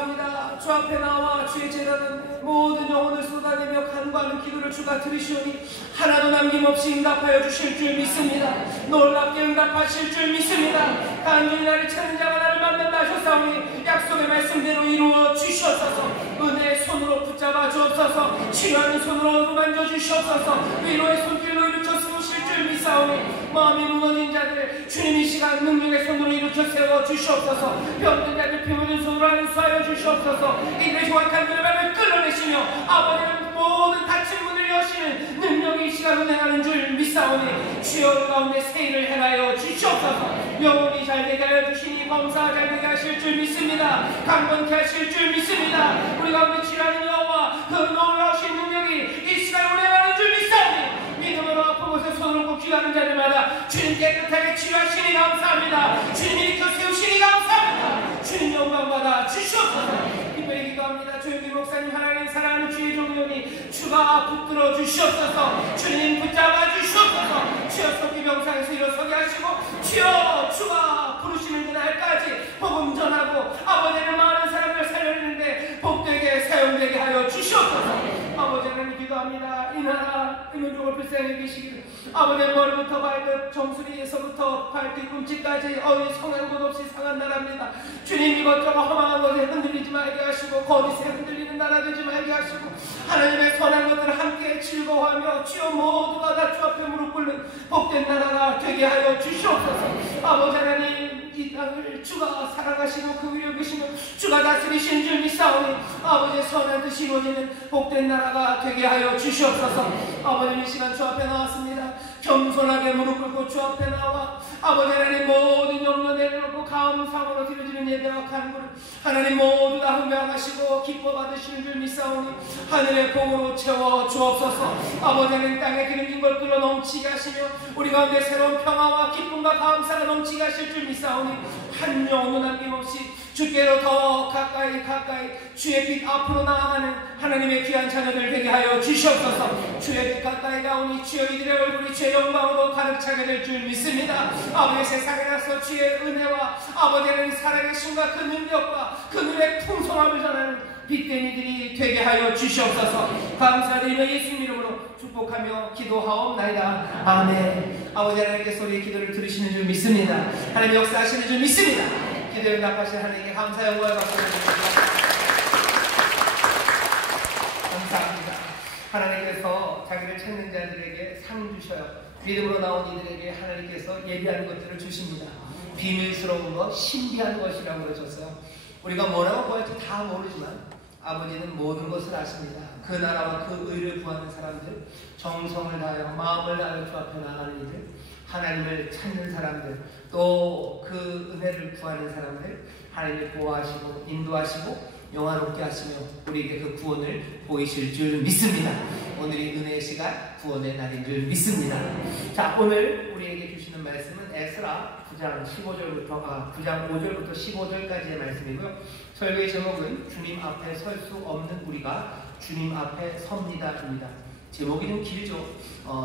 감사합니다. 주 앞에 나와 주의 제단은 모든 영혼을 쏟아내며 간구하는 기도를 주가 들으시오니 하나도 남김없이 응답하여 주실 줄 믿습니다. 놀랍게 응답하실 줄 믿습니다. 간절히 나를 찾는 자가 나를 만난다 하셨사오니 약속의 말씀대로 이루어 주시옵소서. 은혜의 손으로 붙잡아 주옵소서. 치유하는 손으로 어루만져 주시옵소서. 위로의 손길로 일으켜 세우실 줄 믿사오니 마음이 무너진 자들 주님 이 시간 능력의 손으로 일으켜 세워 주시옵소서. 병든 자들 피 묻은 손으로 안수하여 주시옵소서. 이들의 조악한 결박을 끌어내시며 아버지는 모든 닫힌 문을 여시는 능력이 이 시간 운행하는 줄 믿사오니 주여 가운데 새 일을 행하여 주시옵소서. 영혼이 잘되게 하여 주시니 범사 잘되게 하실 줄 믿습니다. 강건케 하실 줄 믿습니다. 우리 가운데 치유하는 여호와 그 놀라우신 능력이 이 시간 운행하는 줄 믿사오니 믿음으로 아픈 곳에 손을 꼭 귀하는 자들마다 주님 깨끗하게 치유하시니 감사합니다. 주님 일으켜 세우시니 감사합니다. 주님 영광받아 주시옵소서. 기뻐히 기도합니다. 조용히 목사님 하나님 사랑하는 주의 종이오니 주가 붙들어 주시옵소서. 주님 붙잡아 주시옵소서. 주여 속기 병상에서 일어서게 하시고 주여 주가 부르시는 그날까지 복음 전하고 아버지는 많은 사람들 살려내는데 복되게 사용되게 하여 주시옵소서. 아버지 하나님 기도합니다. 이 나라 민족을 불쌍히 계시기를 아버지의 머리부터 발끝 정수리에서부터 발뒤꿈치까지 어디 성한 곳 없이 상한 나라입니다. 주님 이것저것 허망한 것에 흔들리지 말게 하시고 거짓에 흔들리는 나라 되지 말게 하시고 하나님의 선한 것들을 함께 즐거워하며 주여 모두가 다 주 앞에 무릎 꿇는 복된 나라가 되게 하여 주시옵소서. 아버지 하나님 이 땅을 주가 사랑하시고 그 위에 계시는 주가 다스리신 줄 믿사오니 아버지의 선한 뜻이 이루어지는 복된 나라가 되게 하여 주시옵소서. 아버님 이 시간 주 앞에 나왔습니다. 겸손하게 무릎 꿇고 주 앞에 나와 아버지 하나님 모든 염려 내려놓고 감사함으로 드려지는 예배와 간구를 하나님 모두 다 흥명하시고 기뻐 받으시는 줄 믿사오니 하늘의 복으로 채워 주옵소서. 아버지 하나님 땅에 기름진 걸 끌어 넘치게 하시며 우리 가운데 새로운 평화와 기쁨과 감사가 넘치게 하실 줄 믿사오니 한 영혼도 남김없이 주께로 더 가까이 주의 빛 앞으로 나아가는 하나님의 귀한 자녀들 되게 하여 주시옵소서. 주의 빛 가까이 가오니 주여 이들의 얼굴이 주의 영광으로 가득 차게 될 줄 믿습니다. 아버지 세상에 나서 주의 은혜와 아버지의 살아계심과 그 능력과 그 눈의 풍성함을 전하는 빛된 이들이 되게 하여 주시옵소서. 감사드리며 예수님 이름으로 축복하며 기도하옵나이다. 아멘. 아버지 하나님께서 우리의 기도를 들으시는 줄 믿습니다. 하나님 역사하시는 줄 믿습니다. 기도에 응답하신 하나님께 감사 영광을 받습니다. 감사합니다. 하나님께서 자기를 찾는 자들에게 상 주셔요. 믿음으로 나온 이들에게 하나님께서 예비한 것들을 주십니다. 비밀스러운 것, 신비한 것이라고 그러셨어요. 우리가 뭐라고 보할지 다 모르지만 아버지는 모든 것을 아십니다. 그 나라와 그 의를 구하는 사람들, 정성을 다하여 마음을 다하여 주 앞에 나가는 이들, 하나님을 찾는 사람들, 또 그 은혜를 구하는 사람들 하나님을 보호하시고 인도하시고 영화롭게 하시며 우리에게 그 구원을 보이실 줄 믿습니다. 오늘이 은혜의 시간, 구원의 날인 줄 믿습니다. 자, 오늘 우리에게 주시는 말씀은 에스라 9장 5절부터 15절까지의 말씀이고요. 설교의 제목은 주님 앞에 설 수 없는 우리가 주님 앞에 섭니다입니다. 제목이 좀 길죠.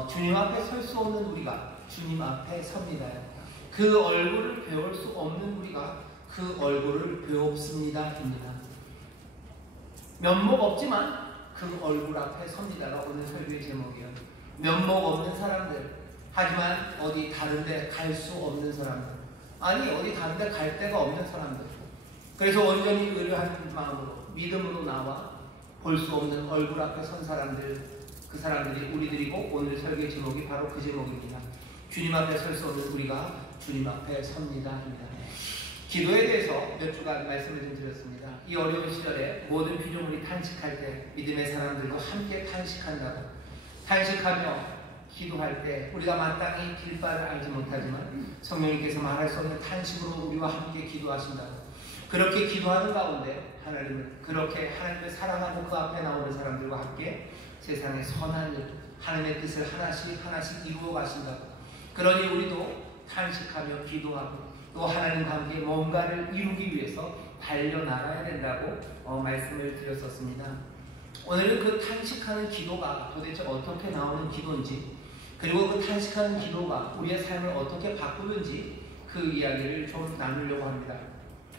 주님 앞에 설 수 없는 우리가 주님 앞에 섭니다요. 그 얼굴을 배울 수 없는 우리가 그 얼굴을 배웁습니다입니다. 면목 없지만 그 얼굴 앞에 섭니다가 오늘 설교의 제목이에요. 면목 없는 사람들, 하지만 어디 다른 데 갈 수 없는 사람들, 아니 어디 다른 데 갈 데가 없는 사람들, 그래서 온전히 의뢰하는 마음으로 믿음으로 나와 볼 수 없는 얼굴 앞에 선 사람들, 그 사람들이 우리들이고 오늘 설교의 제목이 바로 그 제목입니다. 주님 앞에 설 수 없는 우리가 주님 앞에 섭니다입니다. 기도에 대해서 몇 주간 말씀을 좀 드렸습니다. 이 어려운 시절에 모든 피조물이 탄식할 때 믿음의 사람들과 함께 탄식한다고, 탄식하며 기도할 때 우리가 마땅히 길바를 알지 못하지만 성령님께서 말할 수 없는 탄식으로 우리와 함께 기도하신다고, 그렇게 기도하는 가운데 하나님은 그렇게 하나님을 사랑하고 그 앞에 나오는 사람들과 함께 세상의 선한 일, 하나님의 뜻을 하나씩 이루어 가신다고, 그러니 우리도 탄식하며 기도하고 또 하나님과 함께 뭔가를 이루기 위해서 달려나가야 된다고 말씀을 드렸었습니다. 오늘은 그 탄식하는 기도가 도대체 어떻게 나오는 기도인지, 그리고 그 탄식하는 기도가 우리의 삶을 어떻게 바꾸는지 그 이야기를 좀 나누려고 합니다.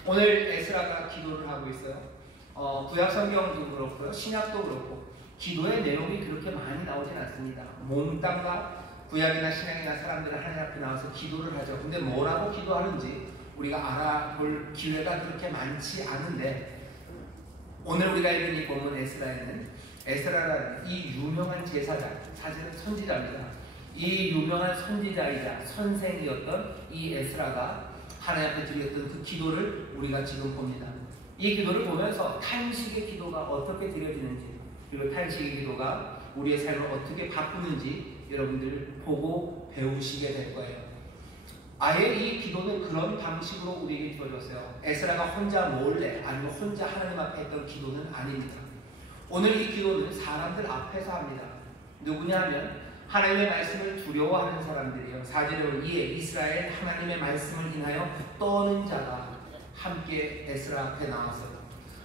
오늘 에스라가 기도를 하고 있어요. 구약 성경도 그렇고요, 신약도 그렇고 기도의 내용이 그렇게 많이 나오진 않습니다. 몽땅과 구약이나 신약이나 사람들은 하나님 앞에 나와서 기도를 하죠. 근데 뭐라고 기도하는지 우리가 알아볼 기회가 그렇게 많지 않은데, 오늘 우리가 읽은 이 본문 에스라에는 에스라라는 이 유명한 제사장, 사실은 선지자입니다. 이 유명한 선지자이자 선생이었던 이 에스라가 하나님 앞에 드렸던 그 기도를 우리가 지금 봅니다. 이 기도를 보면서 탄식의 기도가 어떻게 드려지는지, 그리고 탄식의 기도가 우리의 삶을 어떻게 바꾸는지 여러분들 보고 배우시게 될 거예요. 아예 이 기도는 그런 방식으로 우리에게 주어졌어요. 에스라가 혼자 몰래 아니면 혼자 하나님 앞에 했던 기도는 아닙니다. 오늘 이 기도는 사람들 앞에서 합니다. 누구냐 하면 하나님의 말씀을 두려워하는 사람들이요. 4절에 이에 이스라엘 하나님의 말씀을 인하여 떠는 자가 함께 에스라 앞에 나왔어요.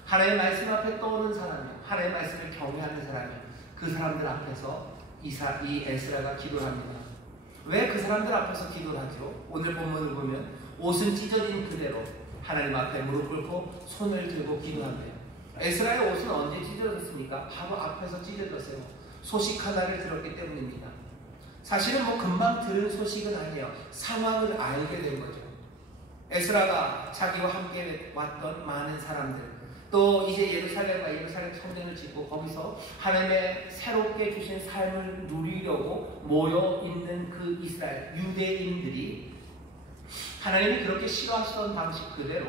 하나님의 말씀 앞에 떠오는 사람이요, 하나님의 말씀을 경외하는 사람이요, 그 사람들 앞에서 이 에스라가 기도를 합니다. 왜 그 사람들 앞에서 기도를 하죠? 오늘 본문을 보면 옷은 찢어진 그대로 하나님 앞에 무릎 꿇고 손을 들고 기도한대요. 에스라의 옷은 언제 찢어졌습니까? 바로 앞에서 찢어졌어요. 소식 하나를 들었기 때문입니다. 사실은 금방 들은 소식은 아니에요. 상황을 알게 된 거죠. 에스라가 자기와 함께 왔던 많은 사람들, 또 이제 예루살렘 성전을 짓고 거기서 하나님의 새롭게 주신 삶을 누리려고 모여 있는 그 이스라엘 유대인들이 하나님이 그렇게 싫어하시던 방식 그대로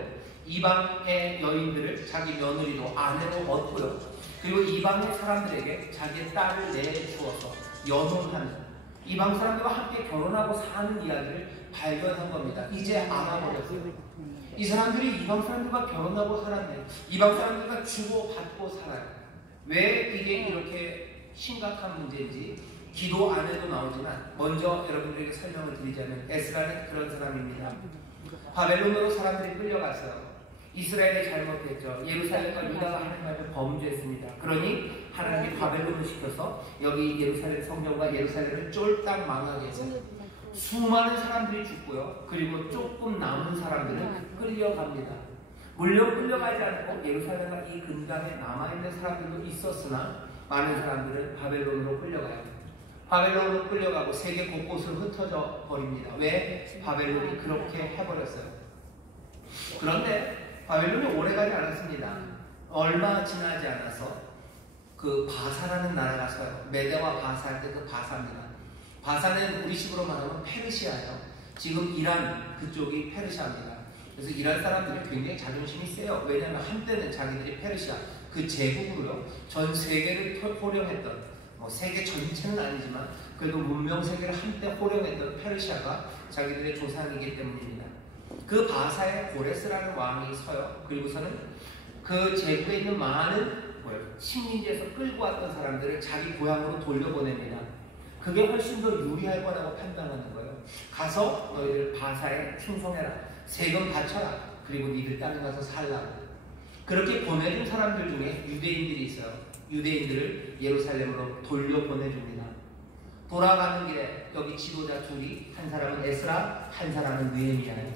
이방의 여인들을 자기 며느리로 아내로 얻고요, 그리고 이방의 사람들에게 자기의 딸을 내주어서 연혼하는, 이방 사람들과 함께 결혼하고 사는 이야기를 발견한 겁니다. 이제 알아버렸어요. 이 사람들이 이방 사람들과 결혼하고 살았네. 이방 사람들과 주고받고 살아요. 왜 이게 이렇게 심각한 문제인지 기도 안에도 나오지만 먼저 여러분들에게 설명을 드리자면, 에스라는 그런 사람입니다. 바벨론으로 사람들이 끌려갔어요. 이스라엘이 잘못했죠. 예루살렘과 유다가 하나님 앞에 범죄했습니다. 그러니 하나님이 바벨론을 시켜서 여기 예루살렘 성전과 예루살렘을 쫄딱 망하게 했어요. 수많은 사람들이 죽고요, 그리고 조금 남은 사람들은 끌려갑니다. 물론 끌려가지 않고 예루살렘과 이 근방에 남아있는 사람들도 있었으나 많은 사람들은 바벨론으로 끌려가요. 바벨론으로 끌려가고 세계 곳곳으로 흩어져 버립니다. 왜? 바벨론이 그렇게 해버렸어요. 그런데 바벨론이 오래가지 않았습니다. 얼마 지나지 않아서 그 바사라는 나라가 서요. 메대와 바사 할 때 그 바사입니다. 바사는 우리식으로 말하면 페르시아예요. 지금 이란 그쪽이 페르시아입니다. 그래서 이란 사람들이 굉장히 자존심이 세요. 왜냐하면 한때는 자기들이 페르시아 그 제국으로요 전 세계를 호령했던, 세계 전체는 아니지만 그래도 문명 세계를 한때 호령했던 페르시아가 자기들의 조상이기 때문입니다. 그 바사에 고레스라는 왕이 서요. 그리고서는 그 제국에 있는 많은 식민지에서 끌고 왔던 사람들을 자기 고향으로 돌려보냅니다. 그게 훨씬 더 유리할 거라고 판단하는 거예요. 가서 너희들 바사에 충성해라, 세금 바쳐라, 그리고 니들 땅에 가서 살라고. 그렇게 보내준 사람들 중에 유대인들이 있어요. 유대인들을 예루살렘으로 돌려보내줍니다. 돌아가는 길에 여기 지도자 둘이, 한 사람은 에스라, 한 사람은 느헤미야예요.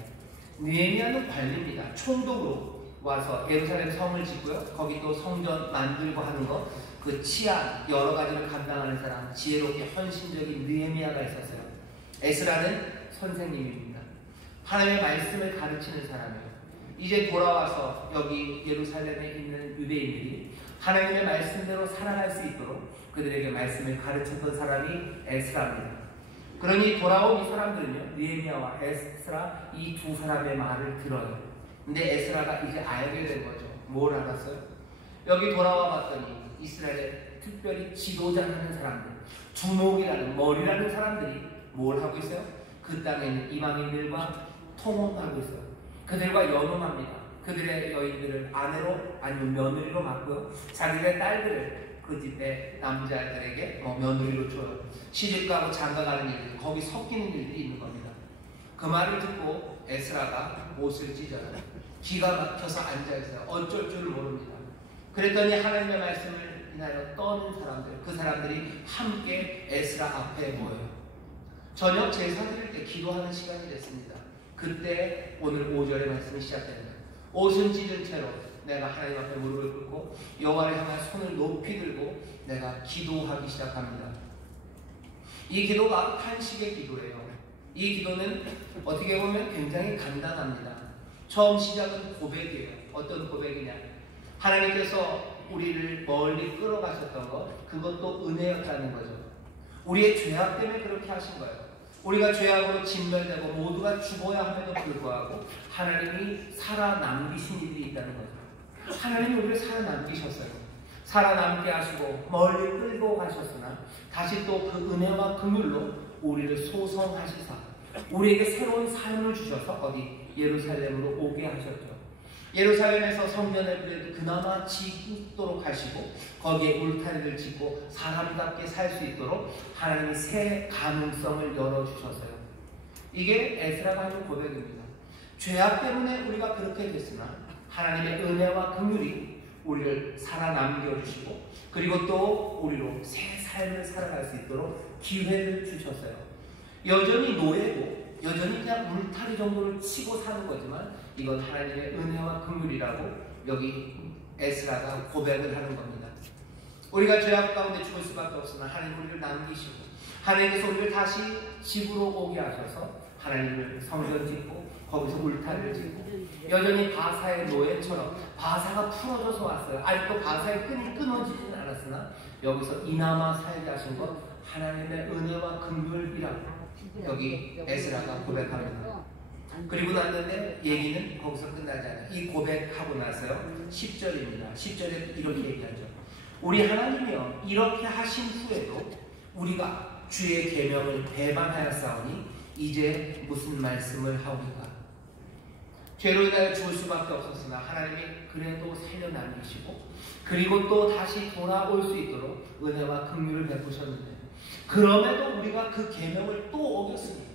느헤미야는 관리입니다. 총독으로 와서 예루살렘 성을 짓고요, 거기 또 성전 만들고 하는 거, 그 치안 여러 가지를 감당하는 사람, 지혜롭게 헌신적인 느헤미야가 있었어요. 에스라는 선생님입니다. 하나님의 말씀을 가르치는 사람이에요. 이제 돌아와서 여기 예루살렘에 있는 유대인들이 하나님의 말씀대로 살아갈 수 있도록 그들에게 말씀을 가르쳤던 사람이 에스라입니다. 그러니 돌아온 이 사람들은요, 느헤미야와 에스라 이 두 사람의 말을 들어요. 근데 에스라가 이제 알게 된 거죠. 뭘 알았어요? 여기 돌아와 봤더니 이스라엘의 특별히 지도자라는 사람들, 두목이라는, 머리라는 사람들이 뭘 하고 있어요? 그 땅에 있는 이방인들과 통혼하고 있어요. 그들과 연혼합니다. 그들의 여인들을 아내로 아니면 며느리로 맡고요, 자기들의 딸들을 그 집의 남자들에게 며느리로 줘요. 시집가고 장가가는 일들, 거기 섞이는 일들이 있는 겁니다. 그 말을 듣고 에스라가 옷을 찢어요. 기가 막혀서 앉아있어요. 어쩔 줄을 모릅니다. 그랬더니 하나님의 말씀을 인하여 떠는 사람들, 그 사람들이 함께 에스라 앞에 모여요. 저녁 제사 드릴 때 기도하는 시간이 됐습니다. 그때 오늘 5절의 말씀이 시작됩니다. 옷은 찢은 채로 내가 하나님 앞에 무릎을 꿇고 여호와를 향한 손을 높이 들고 내가 기도하기 시작합니다. 이 기도가 탄식의 기도예요. 이 기도는 어떻게 보면 굉장히 간단합니다. 처음 시작은 고백이에요. 어떤 고백이냐? 하나님께서 우리를 멀리 끌어가셨던 것, 그것도 은혜였다는 거죠. 우리의 죄악 때문에 그렇게 하신 거예요. 우리가 죄악으로 진멸되고 모두가 죽어야 함에도 불구하고 하나님이 살아남기신 일이 있다는 거죠. 하나님이 우리를 살아남기셨어요. 살아남게 하시고 멀리 끌고 가셨으나 다시 또 그 은혜와 긍휼로 우리를 소성하시사 우리에게 새로운 삶을 주셔서 어디 예루살렘으로 오게 하셨죠. 예루살렘에서 성전을 그래도 그나마 짓도록 하시고 거기에 울타리를 짓고 사람답게 살 수 있도록 하나님이 새 가능성을 열어주셨어요. 이게 에스라가 하는 고백입니다. 죄악 때문에 우리가 그렇게 됐으나 하나님의 은혜와 긍휼이 우리를 살아남겨주시고 그리고 또 우리로 새 삶을 살아갈 수 있도록 기회를 주셨어요. 여전히 노예고 여전히 그냥 울타리 정도를 치고 사는 거지만 이건 하나님의 은혜와 긍휼이라고 여기 에스라가 고백을 하는 겁니다. 우리가 죄악 가운데 죽을 수밖에 없으나 하나님 우리를 남기시고 하나님께서 우리를 다시 집으로 오게 하셔서 하나님을 성전 짓고 거기서 울타리를 짓고 여전히 바사의 노예처럼 바사가 풀어져서 왔어요. 아직도 바사의 끈이 끊어지지는 않았으나 여기서 이나마 살게 하신 것 하나님의 은혜와 긍휼이라고 여기 에스라가 고백합니다. 그리고 났는데 얘기는 거기서 끝나지 않아요. 이 고백하고 나서요 10절입니다. 10절에 이렇게 얘기하죠. 우리 하나님이여 이렇게 하신 후에도 우리가 주의 계명을 배반하였사오니 이제 무슨 말씀을 하오리까. 죄로 인하여 죽을 수밖에 없었으나 하나님이 그래도 살려남기시고 그리고 또 다시 돌아올 수 있도록 은혜와 긍휼을 베푸셨는데 그럼에도 우리가 그 계명을 또 어겼으니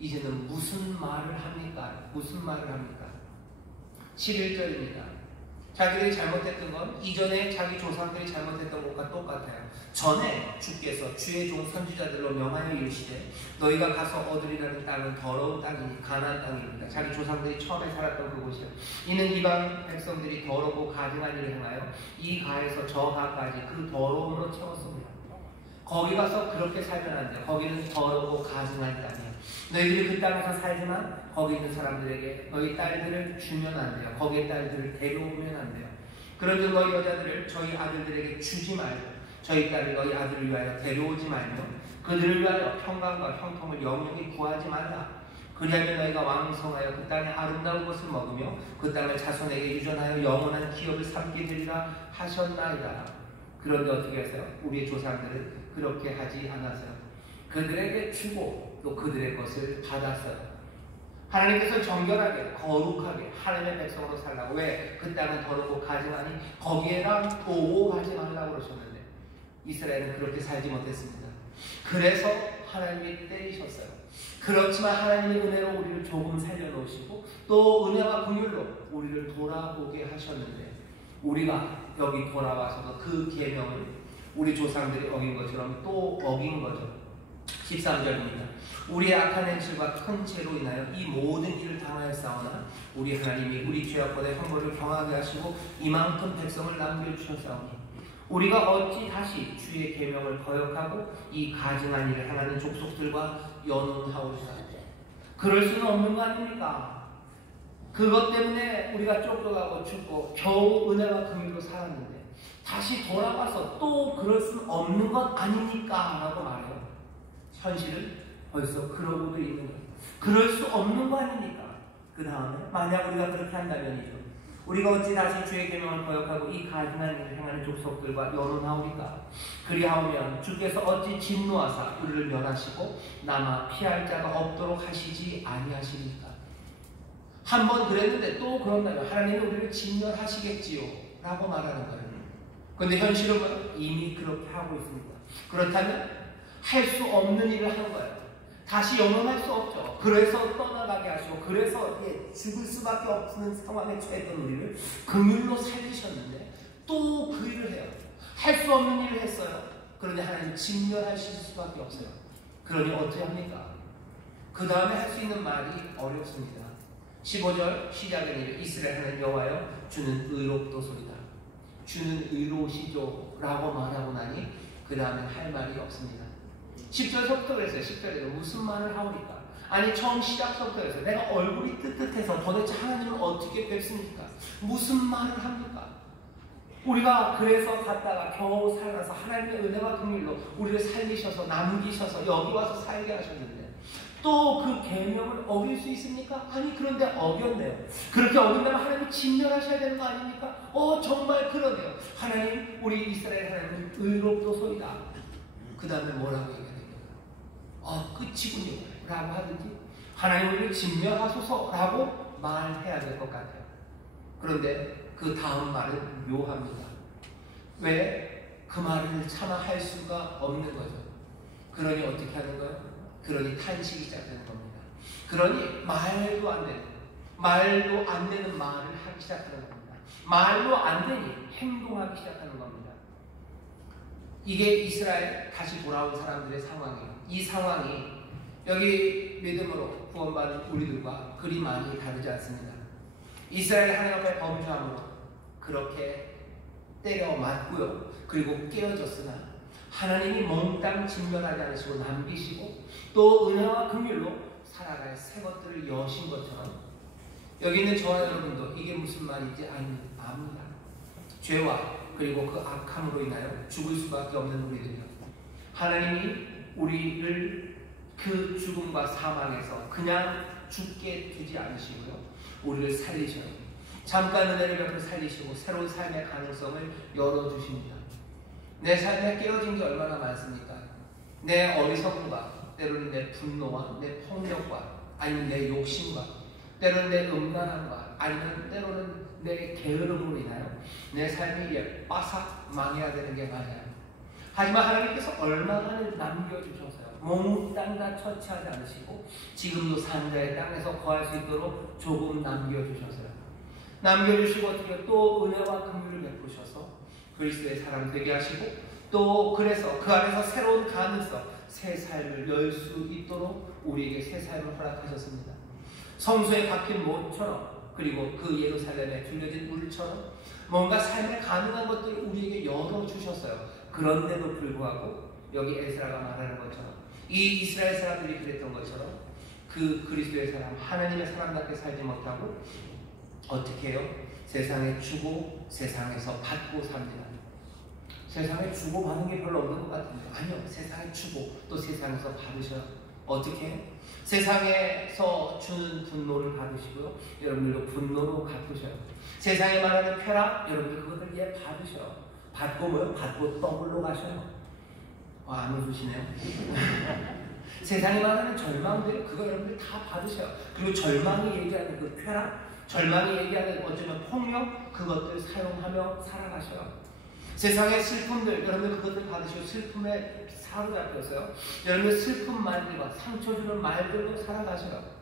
이제는 무슨 말을 합니까? 무슨 말을 합니까? 11절입니다. 자기들이 잘못했던 건 이전에 자기 조상들이 잘못했던 것과 똑같아요. 전에 주께서 주의 종 선지자들로 명하여 이르시되 너희가 가서 얻으리라는 땅은 더러운 땅이니 가나안 땅입니다. 자기 조상들이 처음에 살았던 그곳이요. 이는 이방 백성들이 더럽고 가증한 일을 행하여 이 가에서 저 가까지 그 더러움으로 채웠습니다. 거기 가서 그렇게 살면 안 돼요. 거기는 더럽고 가증한 땅이에요. 너희들이 그 땅에서 살지만 거기 있는 사람들에게 너희 딸들을 주면 안 돼요. 거기에 딸들을 데려오면 안 돼요. 그런즉 너희 여자들을 저희 아들들에게 주지 말고 저희 딸을 너희 아들을 위하여 데려오지 말며 그들을 위하여 평강과 형통을 영영히 구하지 말라. 그리하면 너희가 왕성하여 그 땅의 아름다운 것을 먹으며 그 땅을 자손에게 유전하여 영원한 기업을 삼게 되리라 하셨나이다. 그런데 어떻게 하세요? 우리의 조상들은 그렇게 하지 않았어요. 그들에게 주고 또 그들의 것을 받았어요. 하나님께서 정결하게 거룩하게 하나님의 백성으로 살라고. 왜? 그 땅은 더럽고 가증하니 거기에랑 오고 가지 말라고 그러셨는데 이스라엘은 그렇게 살지 못했습니다. 그래서 하나님이 때리셨어요. 그렇지만 하나님의 은혜로 우리를 조금 살려놓으시고 또 은혜와 긍휼로 우리를 돌아오게 하셨는데 우리가 여기 돌아와서 그 계명을 우리 조상들이 어긴 것처럼 또 어긴 거죠. 13절입니다. 우리의 악한 행실과 큰 죄로 인하여 이 모든 일을 당하였사오나 우리 하나님이 우리 죄악보다 형벌을 경하게 하시고 이만큼 백성을 남겨주셨사오니 우리가 어찌 다시 주의 계명을 거역하고 이 가증한 일을 행하는 족속들과 연혼하오리까. 그럴 수는 없는 거 아닙니까? 그것 때문에 우리가 쫓겨가고 죽고 겨우 은혜와 긍휼로 살았는데 다시 돌아가서 또 그럴 수는 없는 것 아닙니까? 라고 말해요. 현실은 벌써 그러고도 있는 거예요. 그럴 수 없는 거 아닙니까? 그 다음에 만약 우리가 그렇게 한다면이죠. 우리가 어찌 다시 주의 계명을 거역하고 이 가증한 일을 행하는 족속들과 연혼하오리까. 그리하오면 주께서 어찌 진노하사 우리를 멸하시고 남아 피할 자가 없도록 하시지 아니하시니까. 한 번 그랬는데 또 그런다면 하나님은 우리를 진멸하시겠지요 라고 말하는 거예요. 그런데 현실은 이미 그렇게 하고 있습니다. 그렇다면 할 수 없는 일을 한 거예요. 다시 영원할 수 없죠. 그래서 떠나가게 하시고 그래서 죽을 수밖에 없는 상황에 처했던 우리를 긍휼로 살리셨는데 또 그 일을 해요. 할 수 없는 일을 했어요. 그런데 하나님 진멸하실 수밖에 없어요. 그러니 어떻게 합니까? 그 다음에 할 수 있는 말이 어렵습니다. 15절 시작에는 이스라엘 하나님 여호와여 주는 의롭도소이다. 주는 의로우시죠 라고 말하고 나니 그 다음엔 할 말이 없습니다. 10절서부터 그랬어요. 10절에도 무슨 말을 하오리까? 아니 처음 시작서부터 그랬어요. 내가 얼굴이 뜨뜻해서 도대체 하나님을 어떻게 뵙습니까? 무슨 말을 합니까? 우리가 그래서 갔다가 겨우 살아서 하나님의 은혜와 긍휼로 우리를 살리셔서 남기셔서 여기 와서 살게 하셨는데 또 그 계명을 어길 수 있습니까? 아니 그런데 어겼네요. 그렇게 어긴다면 하나님이 진멸하셔야 되는 거 아닙니까? 정말 그러네요. 하나님 우리 이스라엘 하나님은 의롭도소이다. 그 다음에 뭐라고 얘기해야 됩니까? 끝이군요 라고 하든지 하나님 우리를 진멸하소서 라고 말해야 될 것 같아요. 그런데 그 다음 말은 묘합니다. 왜? 그 말을 차마 할 수가 없는 거죠. 그러니 어떻게 하는 거예요? 그러니 탄식이 시작되는 겁니다. 그러니 말도 안 되는 말을 하기 시작하는 겁니다. 말도 안 되니 행동하기 시작하는 겁니다. 이게 이스라엘 다시 돌아온 사람들의 상황이에요. 이 상황이 여기 믿음으로 구원받은 우리들과 그리 많이 다르지 않습니다. 이스라엘 하나님 앞에 범죄함으로 그렇게 때려 맞고요. 그리고 깨어졌으나 하나님이 몽땅 진멸하지 않으시고 남기시고 또 은혜와 긍휼로 살아갈 새 것들을 여신 것처럼 여기 있는 저와 여러분도 이게 무슨 말인지 압니다. 죄와 그리고 그 악함으로 인하여 죽을 수밖에 없는 우리들이요. 하나님이 우리를 그 죽음과 사망에서 그냥 죽게 두지 않으시고요. 우리를 살리셔요. 잠깐 은혜를 베풀어 살리시고 새로운 삶의 가능성을 열어주십니다. 내 삶에 깨어진 게 얼마나 많습니까? 내 어리석음과 때로는 내 분노와 내 폭력과 아니면 내 욕심과 때로는 내 음란함과 아니면 때로는 내 게으름으로 인하여 내 삶이 빠삭 망해야 되는 게 맞아요. 하지만 하나님께서 얼마만을 남겨주셔서요. 몽땅 다 처치하지 않으시고 지금도 산자의 땅에서 거할 수 있도록 조금 남겨주셔서요. 남겨주시고 어떻게 또 은혜와 긍휼을 베푸셔서 그리스도의 사람 되게 하시고 또 그래서 그 안에서 새로운 가능성, 새 삶을 열 수 있도록 우리에게 새 삶을 허락하셨습니다. 성소에 박힌 못처럼 그리고 그 예루살렘에 둘러진 물처럼 뭔가 삶에 가능한 것들을 우리에게 열어주셨어요. 그런데도 불구하고 여기 에스라가 말하는 것처럼 이 이스라엘 사람들이 그랬던 것처럼 그 그리스도의 사람, 하나님의 사람답게 살지 못하고 어떻게 해요? 세상에 주고 세상에서 받고 삽니다. 세상에 주고 받는 게 별로 없는 것 같은데 아니요. 세상에 주고 또 세상에서 받으셔요. 어떻게 해요? 세상에서 주는 분노를 받으시고요. 여러분들도 분노로 갚으셔요. 세상에 말하는 쾌락 여러분들 그것을 받으셔요. 받고 뭐요? 받고 더블로 가셔요. 안 웃으시네요. 세상에 말하는 절망들 그거 여러분들 다 받으셔요. 그리고 절망이 얘기하는 그 쾌락 절망이 얘기하는 어쩌면 폭력 그것들 사용하며 살아가셔요. 세상의 슬픔들 여러분들 그것들 받으시고 슬픔에 사로잡혔어요. 여러분들 슬픈 말들과 상처 주는 말들로 살아가셔요.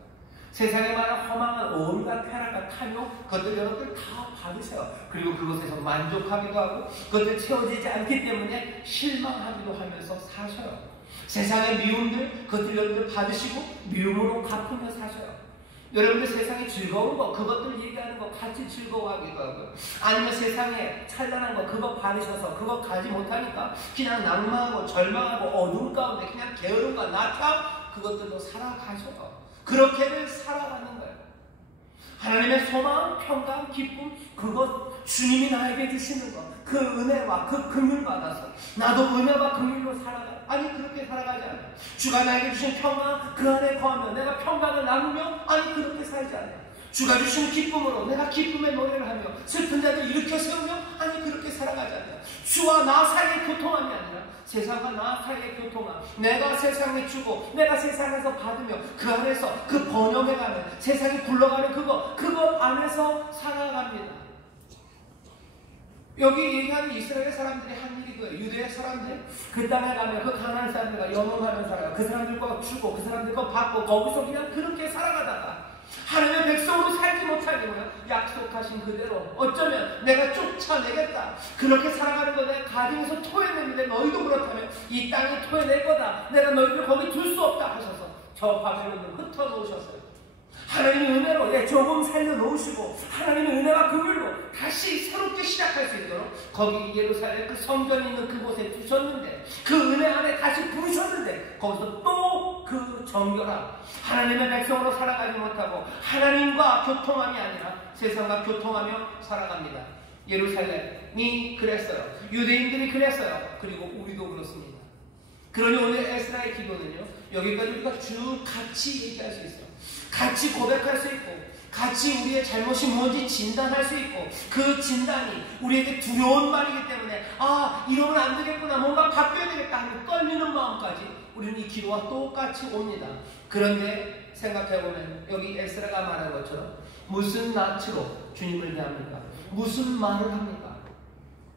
세상에 말하는 허망한 온갖 쾌락과 탐욕 그것들 여러분들 다 받으세요. 그리고 그것에서 만족하기도 하고 그것들 채워지지 않기 때문에 실망하기도 하면서 사셔요. 세상의 미움들 그것들 여러분들 받으시고 미움으로 갚으며 사셔요. 여러분들 세상에 즐거운 거 그것들 얘기하는 거 같이 즐거워하기도 하고요. 아니면 세상에 찬란한 거 그거 받으셔서 그거 가지 못하니까 그냥 낭망하고 절망하고 어두운 가운데 그냥 게으름과 나탐 그것들로 살아가셔요. 그렇게는 살아가는 거예요. 하나님의 소망, 평강, 기쁨 그것 주님이 나에게 주시는 것 그 은혜와 그 긍휼 받아서 나도 은혜와 긍휼로 살아가 아니 그렇게 살아가지 않아요. 주가 나에게 주신 평강 그 안에 거하며 내가 평강을 나누며 아니 그렇게 살지 않아요. 주가 주신 기쁨으로 내가 기쁨의 노래를 하며 슬픈 자들 일으켜 세우며 아니 그렇게 살아가지 않아요. 주와 나 사이의 교통함이 아니라 세상과 나 사이의 교통함 내가 세상에 주고 내가 세상에서 받으며 그 안에서 그 번영해가는 세상이 굴러가는 그것 안에서 살아갑니다. 여기 얘기하는 이스라엘 사람들이 한 일이 그거예요. 유대의 사람들 그 땅에 가면 그 가나안 사람들과 연합하면 살아요. 그 사람들과 주고 그 사람들과 받고 거기서 그냥 그렇게 살아가다가 하나님의 백성으로 살지 못하게 뭐야? 약속하신 그대로 어쩌면 내가 쫓아내겠다. 그렇게 살아가는 거 내가 가정에서 토해내는데 너희도 그렇다면 이 땅이 토해낼 거다. 내가 너희를 거기 둘 수 없다 하셔서 저 바벨론을 흩어놓으셨어요. 하나님의 은혜로 조금 살려놓으시고 하나님의 은혜와 긍휼로 다시 새롭게 시작할 수 있도록 거기 예루살렘 그 성전이 있는 그곳에 두셨는데 그 은혜 안에 다시 부르셨는데 거기서 또 그 정결함, 하나님의 백성으로 살아가지 못하고 하나님과 교통함이 아니라 세상과 교통하며 살아갑니다. 예루살렘이 그랬어요. 유대인들이 그랬어요. 그리고 우리도 그렇습니다. 그러니 오늘 에스라의 기도는요, 여기까지 우리가 쭉 같이 얘기할 수 있어요. 같이 고백할 수 있고 같이 우리의 잘못이 무엇인지 진단할 수 있고 그 진단이 우리에게 두려운 말이기 때문에 이러면 안 되겠구나, 뭔가 바뀌어야 되겠다 하는 떨리는 마음까지 우리는 이 기도와 똑같이 옵니다. 그런데 생각해보면 여기 에스라가 말한 것처럼 무슨 낯으로 주님을 대합니까? 무슨 말을 합니까?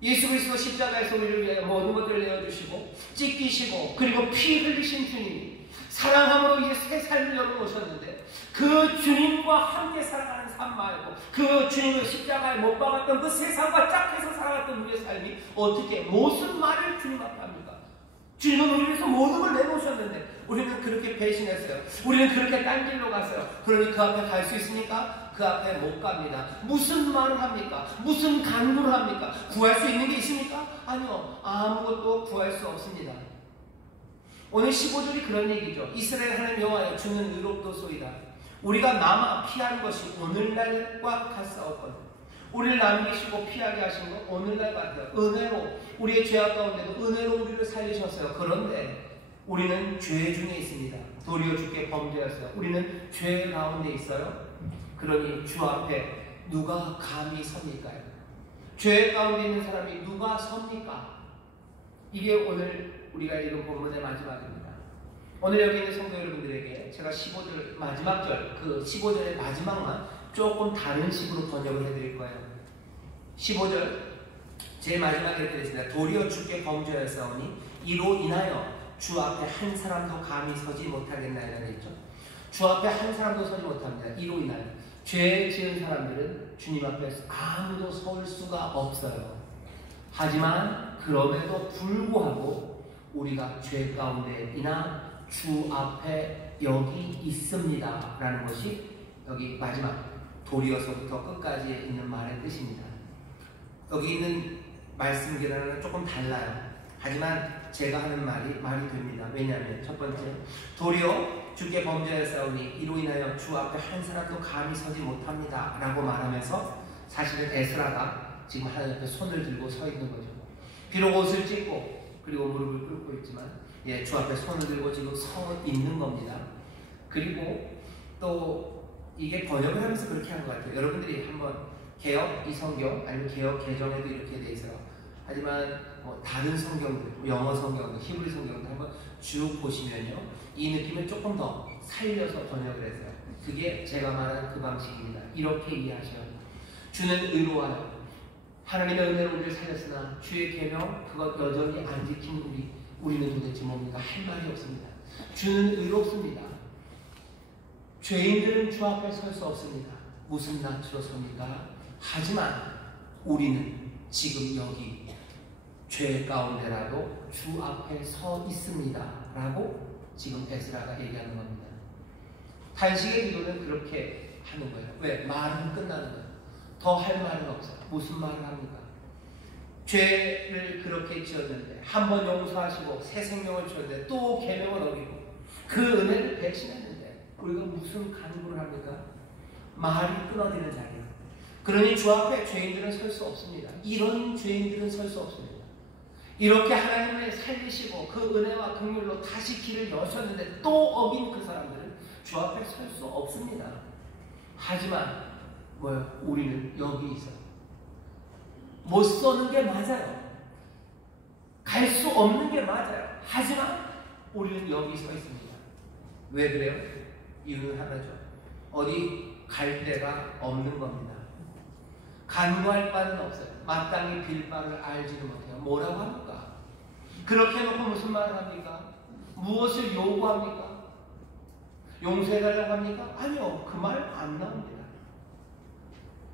예수 그리스도 십자가에서 우리를 위하여 모든 것들을 내어주시고 찢기시고 그리고 피 흘리신 주님이 사랑함으로 이제 새 삶을 열어놓으셨는데 그 주님과 함께 살아가는 삶 말고 그 주님을 십자가에 못 박았던 그 세상과 짝해서 살아갔던 우리의 삶이 어떻게 무슨 말을 주님 앞에 합니까? 주님은 우리 위해서 모든 걸 내놓으셨는데 우리는 그렇게 배신했어요. 우리는 그렇게 딴 길로 갔어요. 그러니 그 앞에 갈 수 있습니까? 그 앞에 못 갑니다. 무슨 말을 합니까? 무슨 간구를 합니까? 구할 수 있는 게 있습니까? 아니요. 아무것도 구할 수 없습니다. 오늘 15절이 그런 얘기죠. 이스라엘 하나님 여호와여 주는 의롭도소이다. 우리가 남아 피한 것이 오늘날과 같사옵거든. 우리를 남기시고 피하게 하신 것 오늘날 같아요. 은혜로 우리의 죄악 가운데도 은혜로 우리를 살리셨어요. 그런데 우리는 죄 중에 있습니다. 도리어 주께 범죄했어요. 우리는 죄 가운데 있어요. 그러니 주 앞에 누가 감히 섭니까요? 죄 가운데 있는 사람이 누가 섭니까? 이게 오늘 우리가 읽은 본문의 마지막입니다. 오늘 여기 있는 성도 여러분들에게 제가 15절 마지막 절, 그 15절의 마지막만 조금 다른 식으로 번역을 해드릴 거예요. 15절 제일 마지막에 이렇게 되습니다. 도리어 주께 범죄하였사오니 이로 인하여 주 앞에 한 사람도 감히 서지 못하겠나이라고 했죠. 주 앞에 한 사람도 서지 못합니다. 이로 인하여 죄 지은 사람들은 주님 앞에 아무도 설 수가 없어요. 하지만 그럼에도 불구하고 우리가 죄 가운데이나 주 앞에 여기 있습니다 라는 것이 여기 마지막 도리어서부터 끝까지 있는 말의 뜻입니다. 여기 있는 말씀 계단은 조금 달라요. 하지만 제가 하는 말이 됩니다. 왜냐하면 첫 번째, 도리어 주께 범죄하였사오니 이로 인하여 주 앞에 한 사람도 감히 서지 못합니다 라고 말하면서 사실은 에스라가 지금 하나님 앞에 손을 들고 서 있는 거죠. 비록 옷을 찢고 그리고 무릎을 꿇고 있지만 주 앞에 손을 들고 지금 서 있는 겁니다. 그리고 또 이게 번역을 하면서 그렇게 한 것 같아요. 여러분들이 한번 개역 이 성경 아니면 개역 개정에도 이렇게 돼 있어요. 하지만 다른 성경들, 영어 성경도 히브리 성경도 한번 쭉 보시면요, 이 느낌을 조금 더 살려서 번역을 했어요. 그게 제가 말한 그 방식입니다. 이렇게 이해하셔요. 주는 의로워요. 하나님의 은혜로 우리를 살렸으나 주의 계명 그것 여전히 안 지킨 우리는 도대체 뭡니까? 할 말이 없습니다. 주는 의롭습니다. 죄인들은 주 앞에 설 수 없습니다. 무슨 낯으로 섭니까? 하지만 우리는 지금 여기 죄 가운데라도 주 앞에 서 있습니다 라고 지금 에스라가 얘기하는 겁니다. 단식의 기도는 그렇게 하는 거예요. 왜? 말은 끝나는 거예요. 더 할 말은 없어요. 무슨 말을 합니까? 죄를 그렇게 지었는데 한 번 용서하시고 새 생명을 주었는데 또 계명을 어기고 그 은혜를 배신했는데 우리가 무슨 간구를 합니까? 말이 끊어지는 자리예요. 그러니 주 앞에 죄인들은 설 수 없습니다. 이런 죄인들은 설 수 없습니다. 이렇게 하나님을 살리시고 그 은혜와 긍휼로 다시 길을 여셨는데 또 어긴 그 사람들은 주 앞에 설 수 없습니다. 하지만 우리는 여기 있어요. 못 서는 게 맞아요. 갈 수 없는 게 맞아요. 하지만 우리는 여기 서 있습니다. 왜 그래요? 이유는 하나죠. 어디 갈 데가 없는 겁니다. 간구할 바는 없어요. 마땅히 빌 바를 알지는 못해요. 뭐라고 합니까? 그렇게 해놓고 무슨 말을 합니까? 무엇을 요구합니까? 용서해달라고 합니까? 아니요. 그 말 안 나옵니다.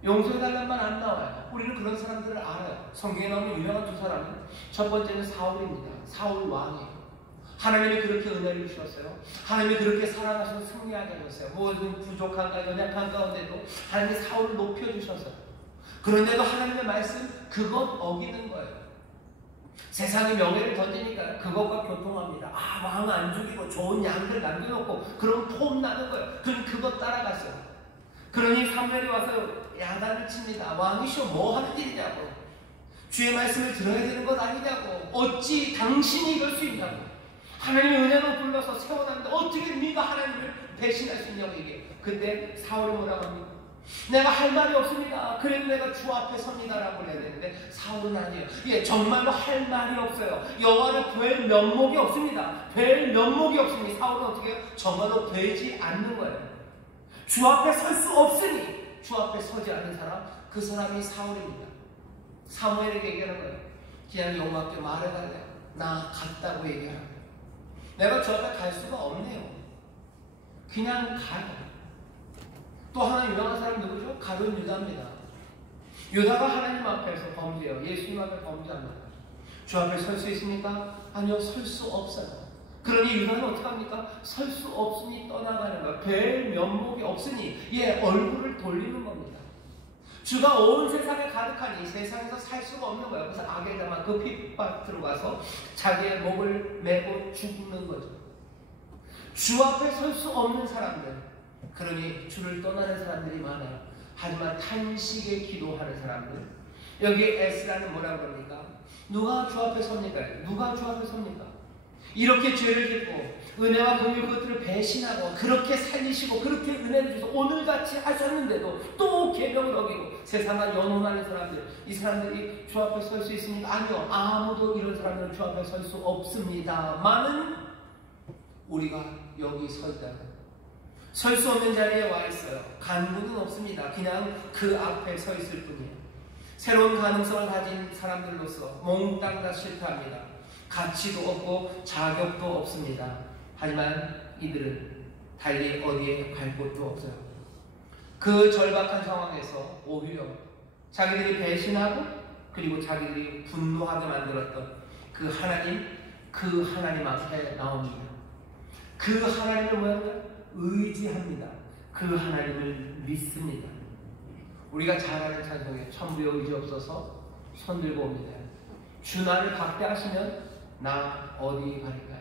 용서해달라는 말 안 나와요. 우리는 그런 사람들을 알아요. 성경에 나오는 유명한 두 사람은 첫 번째는 사울입니다. 사울 왕이에요. 하나님이 그렇게 은혜를 주셨어요. 하나님이 그렇게 사랑하셔서 승리하게 하셨어요. 모든 부족한가 연약한 가운데도 하나님이 사울을 높여주셔서, 그런데도 하나님의 말씀 그것 어기는 거예요. 세상에 명예를 던지니까 그것과 교통합니다. 왕 안 죽이고 좋은 양들 남겨놓고 그럼 폼 나는 거예요. 그럼 그것 따라갔어요. 그러니 사무엘이 와서 야단을 칩니다. 왕이시여 뭐 하는 일이냐고. 주의 말씀을 들어야 되는 것 아니냐고. 어찌 당신이 이럴 수 있냐고. 하나님의 은혜로 불러서 세워놨는데 어떻게 네가 하나님을 배신할 수 있냐고 얘기해요. 근데 사울이 뭐라고 합니까? 내가 할 말이 없습니다. 그래도 내가 주 앞에 섭니다라고 해야 되는데 사울은 아니에요. 예, 정말로 할 말이 없어요. 여호와를 뵐 면목이 없습니다. 뵐 면목이 없으니 사울은 어떻게 해요? 정말로 뵈지 않는 거예요. 주 앞에 설 수 없으니 주 앞에 서지 않는 사람, 그 사람이 사울입니다. 사무엘에게 얘기하는 거예요. 그냥 여호와께 말해달래요. 나 갔다고 얘기하는 거예요. 내가 저 앞에 갈 수가 없네요. 그냥 가요. 또 하나 유명한 사람 누구죠? 가룟 유다입니다. 유다가 하나님 앞에서 범죄해요. 예수님 앞에 범죄합니다. 주 앞에 설 수 있습니까? 아니요, 설 수 없어요. 그러니 유다는 어떻게 합니까? 설 수 없으니 떠나가는 거예요. 뵐 면목이 없으니 얼굴을 돌리는 겁니다. 주가 온 세상에 가득하니 세상에서 살 수가 없는 거예요. 그래서 악의 자만 그 핍박 들어가서 자기의 목을 메고 죽는 거죠. 주 앞에 설 수 없는 사람들, 그러니 주를 떠나는 사람들이 많아요. 하지만 탄식에 기도하는 사람들, 여기 에스라는 뭐라고 그럽니까? 누가 주 앞에 섭니까? 누가 주 앞에 섭니까? 이렇게 죄를 짓고 은혜와 긍휼 그것들을 배신하고 그렇게 살리시고 그렇게 은혜를 주셔서 오늘같이 하셨는데도 또 계명을 어기고 세상과 연혼하는 사람들, 이 사람들이 주 앞에 설 수 있습니까? 아니요, 아무도 이런 사람들은 주 앞에 설 수 없습니다만은 우리가 여기 서 있다는, 설 수 없는 자리에 와 있어요. 간구는 없습니다. 그냥 그 앞에 서 있을 뿐이에요. 새로운 가능성을 가진 사람들로서 몽땅 다 실패합니다. 가치도 없고 자격도 없습니다. 하지만 이들은 달리 어디에 갈 곳도 없어요. 그 절박한 상황에서 오히려 자기들이 배신하고 그리고 자기들이 분노하게 만들었던 그 하나님 앞에 나옵니다. 그 하나님을 뭐예요? 의지합니다. 그 하나님을 믿습니다. 우리가 잘 아는 찬송에 천부여 의지 없어서 손들고 옵니다. 주 나를 박대하시면 나 어디 갈까요?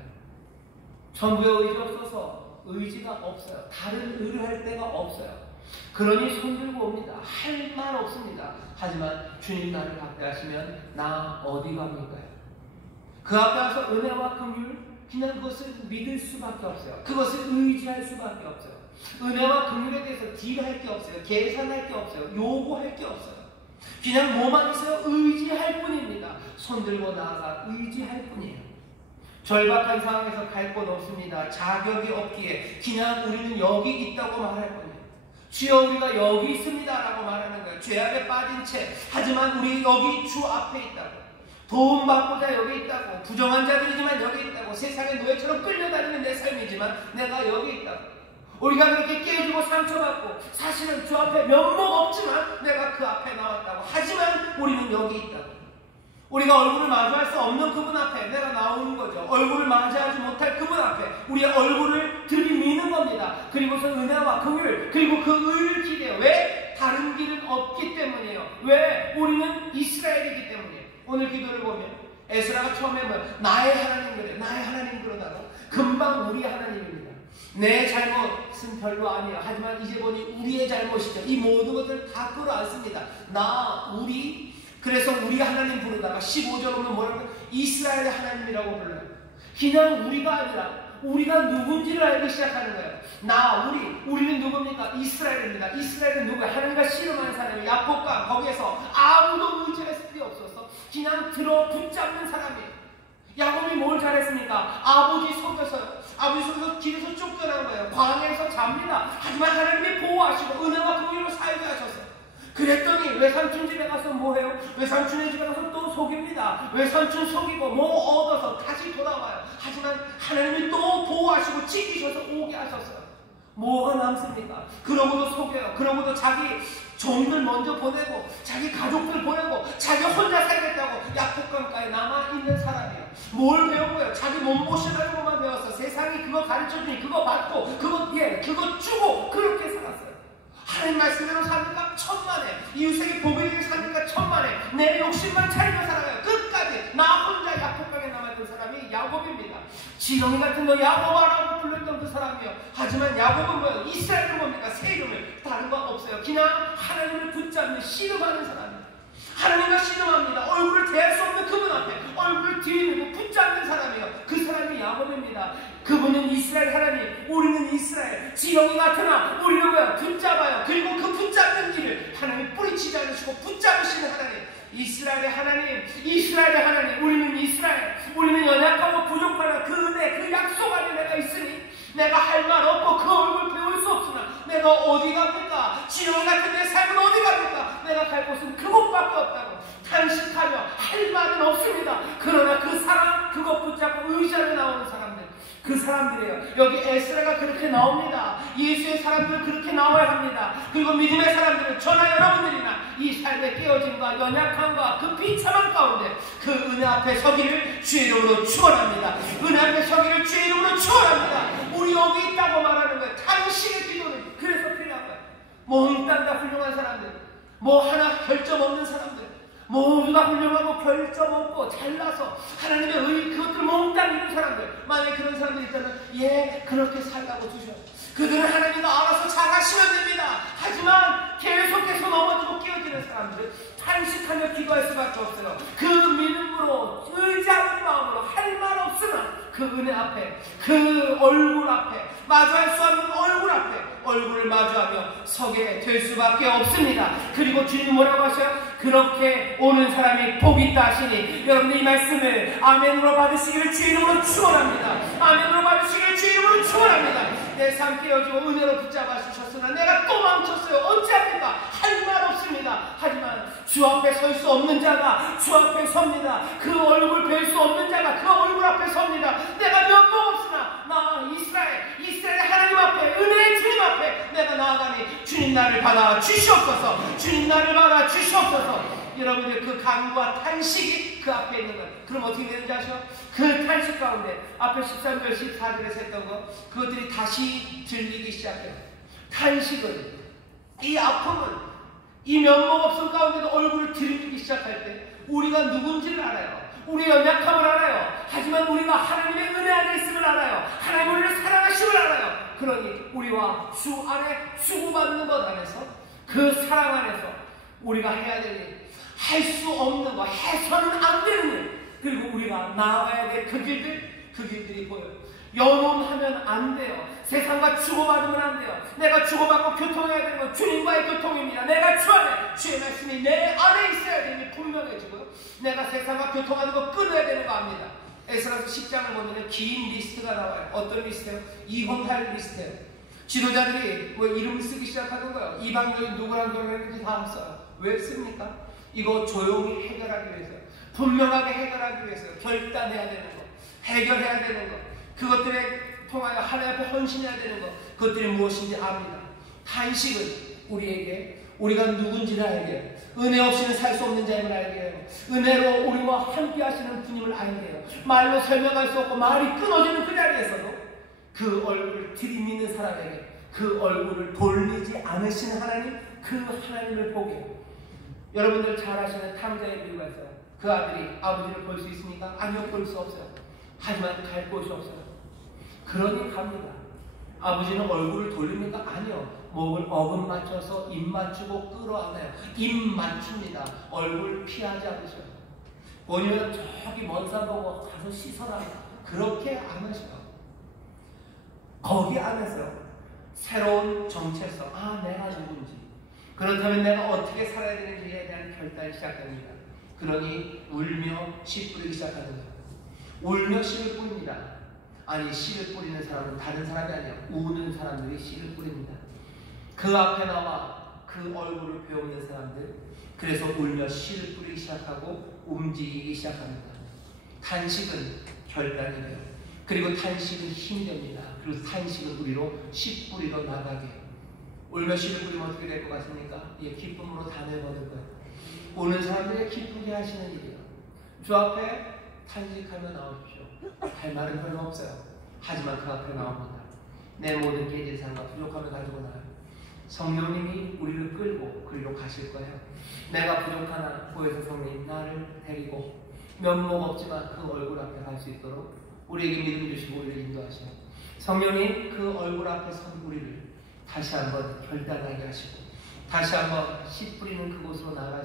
천부여 의지 없어서 의지가 없어요. 다른 의를 할 데가 없어요. 그러니 손들고 옵니다. 할 말 없습니다. 하지만 주님 나를 박대하시면 나 어디 갑니까요? 그 앞에 와서 은혜와 긍휼, 그냥 그것을 믿을 수밖에 없어요. 그것을 의지할 수밖에 없어요. 은혜와 긍휼에 대해서 딜할 게 없어요. 계산할 게 없어요. 요구할 게 없어요. 그냥 뭐만 있어요? 의지할 뿐입니다. 손들고 나아가 의지할 뿐이에요. 절박한 상황에서 갈 곳 없습니다. 자격이 없기에 그냥 우리는 여기 있다고 말할 뿐이에요. 주여 우리가 여기 있습니다 라고 말하는 거예요. 죄악에 빠진 채, 하지만 우리 여기 주 앞에 있다고. 도움받고자 여기 있다고. 부정한 자들이지만 여기 있다고. 세상의 노예처럼 끌려다니는 내 삶이지만 내가 여기 있다고. 우리가 그렇게 깨지고 상처받고 사실은 주 앞에 면목 없지만 내가 그 앞에 나왔다고. 하지만 우리는 여기 있다고. 우리가 얼굴을 마주할 수 없는 그분 앞에 내가 나오는 거죠. 얼굴을 맞이하지 못할 그분 앞에 우리의 얼굴을 들이미는 겁니다. 그리고서 은혜와 긍휼, 그리고 그 의를 기대요. 왜? 다른 길은 없기 때문이에요. 왜? 우리는 이스라엘이기 때문이에요. 오늘 기도를 보면 에스라가 처음에 나의 하나님 그래, 나의 하나님 그러다가 금방 우리 하나님입니다. 내 잘못은 별로 아니에요. 하지만 이제 보니 우리의 잘못이죠. 이 모든 것들을 다 끌어안습니다. 나, 우리. 그래서 우리 하나님 부르다가 15절 오면 뭐라고? 이스라엘의 하나님이라고 불러요. 그냥 우리가 아니라 우리가 누군지를 알기 시작하는 거예요. 나, 우리는 누굽니까? 이스라엘입니다. 이스라엘은 누구야? 하나님과 씨름하는 사람이 야곱과 거기에서 아무도 의지할 필요 없어서 그냥 들어 붙잡는 사람이에요. 야곱이 뭘 잘했습니까? 아버지 속여서요. 아버지 속여서 길에서 쫓겨난 거예요. 광야에서 잡니다. 하지만 하나님이 보호하시고 은혜와 긍휼로 살게 하셨어요. 그랬더니 외삼촌 집에 가서 뭐해요? 외삼촌의 집에 가서 또 속입니다. 외삼촌 속이고 뭐 얻어서 다시 돌아와요. 하지만 하나님이 또 보호하시고 지키셔서 오게 하셨어요. 뭐가 남습니까? 그러고도 속여요. 그러고도 자기 종들 먼저 보내고 자기 가족들 보내고 자기 혼자 살겠다고 야복강가에 남아있는 사람이에요. 뭘 배운 거예요? 자기 몸보신하려고만 세상이 그거 가르쳐주니 그거 받고 그거 주고 그렇게 살았어요. 하나님 말씀대로 삽니까? 천만에. 이웃에게 복을 주게 삽니까? 천만에. 내 욕심만 차리고 살아가요. 끝까지 나 혼자 약속하게 남았던 사람이 야곱입니다. 지렁이 같은 거 야곱아라고 불렀던 그 사람이요. 하지만 야곱은 뭐예요? 이스라엘은 뭡니까? 새 이름을 다른 거 없어요. 그냥 하나님을 붙잡는 씨름하는 사람이에요. 하나님과 씨름합니다. 얼굴을 대할 수 없는 그분 앞에 얼굴을 뒤집고 붙잡는 사람이에요. 그 사람이 야곱입니다. 그분은 이스라엘 하나님, 우리는 이스라엘. 지렁이 같으나 우리는 뭐야? 붙잡아요. 그리고 그 붙잡는 일을 하나님 뿌리치지 않으시고 붙잡으시는 하나님. 이스라엘의 하나님, 이스라엘의 하나님. 우리는 이스라엘. 우리는 연약하고 부족하나 그 은혜, 그 약속 안에 내가 있으니 내가 할 말 없고 그 얼굴 배울 수 없으나 내가 어디 갑니까? 지렁이 같은 내 삶은 어디 갑니까? 내가 갈 곳은 그곳밖에 없다고 탄식하며 할 말은 없습니다. 그러나 그 사람, 그것 붙잡고 의자로 나오는 사람들, 그 사람들이에요. 여기 에스라가 그렇게 나옵니다. 예수의 사람들은 그렇게 나와야 합니다. 그리고 믿음의 사람들은 저나 여러분들이나 이 삶의 깨어짐과 연약함과 그 비참한 가운데 그 은혜 앞에 서기를 주의 이름으로 축원합니다. 은혜 앞에 서기를 주의 이름으로 축원합니다. 우리 여기 있다고 말하는 거예요. 당신의 기도는 그래서 필요한 거예요. 몽땅 다 훌륭한 사람들, 뭐 하나 결점 없는 사람들, 모두가 훌륭하고 결점 없고 잘나서 하나님의 의 그것들을 몽땅 이룬 사람들, 만약에 그런 사람들이 있다면 그렇게 살라고 두셔. 그들은 하나님과 알아서 잘하시면 됩니다. 하지만 계속해서 넘어지고 깨어지는 사람들은 탄식하며 기도할 수밖에 없어요. 그 믿음으로 의지하는 마음으로 할 말 없으나 그 은혜 앞에, 그 얼굴 앞에, 마주할 수 없는 얼굴 앞에 얼굴을 마주하며 서게 될 수밖에 없습니다. 그리고 주님 뭐라고 하셔요? 그렇게 오는 사람이 복이 있다 하시니 여러분들 이 말씀을 아멘으로 받으시기를 주의 이름으로 축원합니다. 아멘으로 받으시기를 주의 이름으로 축원합니다. 내 삶 깨어지고 은혜로 붙잡아 주셨으나 내가 또 망쳤어요. 어찌합니까? 할 말 없습니다. 하지만 주 앞에 설 수 없는 자가 주 앞에 섭니다. 그 얼굴 뵐 수 없는 자가 그 얼굴 앞에 섭니다. 내가 면목 없으나 나 이스라엘 하나님 앞에, 은혜의 주님 앞에 내가 나아가니 주님 나를 받아 주시옵소서. 주님 나를 받아 주시옵소서. 여러분들 그 간구와 탄식이 그 앞에 있는 거예요. 그럼 어떻게 되는지 아시죠? 그 탄식 가운데 앞에 13절 14절에서 했던 거, 그것들이 다시 들리기 시작해요. 탄식은, 이 아픔은, 이 면목 없음 가운데도 얼굴을 들이기 시작할 때 우리가 누군지를 알아요. 우리의 연약함을 알아요. 하지만 우리가 하나님의 은혜 안에 있음을 알아요. 하나님 우리를 사랑하심을 알아요. 그러니 우리와 주 안에 주고받는 것 안에서, 그 사랑 안에서 우리가 해야 될 일, 할 수 없는 거, 해서는 안 되는 일, 그리고 우리가 나아가야 될 그 길들이 보여요. 연혼하면 안 돼요. 세상과 주고받으면 안 돼요. 내가 주고받고 교통해야 되는 건 주님과의 교통입니다. 내가 주 안에, 주의 말씀이 내 안에 있어야 되니 분명해지고요. 내가 세상과 교통하는 거 끊어야 되는 거 압니다. 에스라서 10장을 보면 긴 리스트가 나와요. 어떤 리스트예요? 이혼할 리스트예요. 지도자들이 뭐 이름 쓰기 시작하는 거예요. 이방적인 누구랑 결혼했는지 다 써요. 왜 씁니까? 이거 조용히 해결하기 위해서요. 분명하게 해결하기 위해서요. 결단해야 되는 거, 해결해야 되는 거, 그것들에 통하여 하나님 앞에 헌신해야 되는 것, 그것들이 무엇인지 압니다. 탄식은 우리에게 우리가 누군지를 알게 해요. 은혜 없이는 살 수 없는 자임을 알게 해요. 은혜로 우리와 함께 하시는 주님을 알게 해요. 말로 설명할 수 없고 말이 끊어지는 그 자리에서도 그 얼굴을 들이미는 사람에게 그 얼굴을 돌리지 않으시는 하나님, 그 하나님을 보게 해요. 여러분들 잘 아시는 탕자의 비유가 있어요. 그 아들이 아버지를 볼 수 있습니까? 아니요, 볼 수 없어요. 하지만 갈 곳이 없어요. 그러니 갑니다. 아버지는 얼굴을 돌립니까? 아니요. 목을 어금 맞춰서 입 맞추고 끌어안아요. 입 맞춥니다. 얼굴 피하지 않으셔요. 본인은 저기 먼 산 보고 가서 씻어라. 그렇게 안 하셔요. 거기 안에서 새로운 정체성, 내가 누군지, 그렇다면 내가 어떻게 살아야 되는지에 대한 결단이 시작됩니다. 그러니 울며 씨 뿌리기 시작하는 거예요. 울며 씨를 뿌립니다. 아니, 씨를 뿌리는 사람은 다른 사람이 아니에요. 우는 사람들이 씨를 뿌립니다. 그 앞에 나와 그 얼굴을 배우는 사람들, 그래서 울며 씨를 뿌리기 시작하고 움직이기 시작합니다. 탄식은 결단이 돼요. 그리고 탄식은 힘이 됩니다. 그리고 탄식은 우리로 씨 뿌리러 나가게 해요. 울며 씨를 뿌리면 어떻게 될 것 같습니까? 기쁨으로 다 내버릴 거예요. 우는 사람들의 기쁘게 하시는 일이에요. 주 앞에 탄식하며 나오십시오. 할 말은 별로 없어요. 하지만 그 앞에 나옵니다. 내 모든 깨진 삶과 부족함을 가지고 나요. 성령님이 우리를 끌고 그리로 가실 거예요. 내가 부족하나 보혜사 성령님 나를 데리고 면목 없지만 그 얼굴 앞에 갈 수 있도록 우리에게 믿음 주시고 우리를 인도하시고, 성령님 그 얼굴 앞에 선 우리를 다시 한번 결단하게 하시고 다시 한번 씨 뿌리는 그곳으로 나아갈 수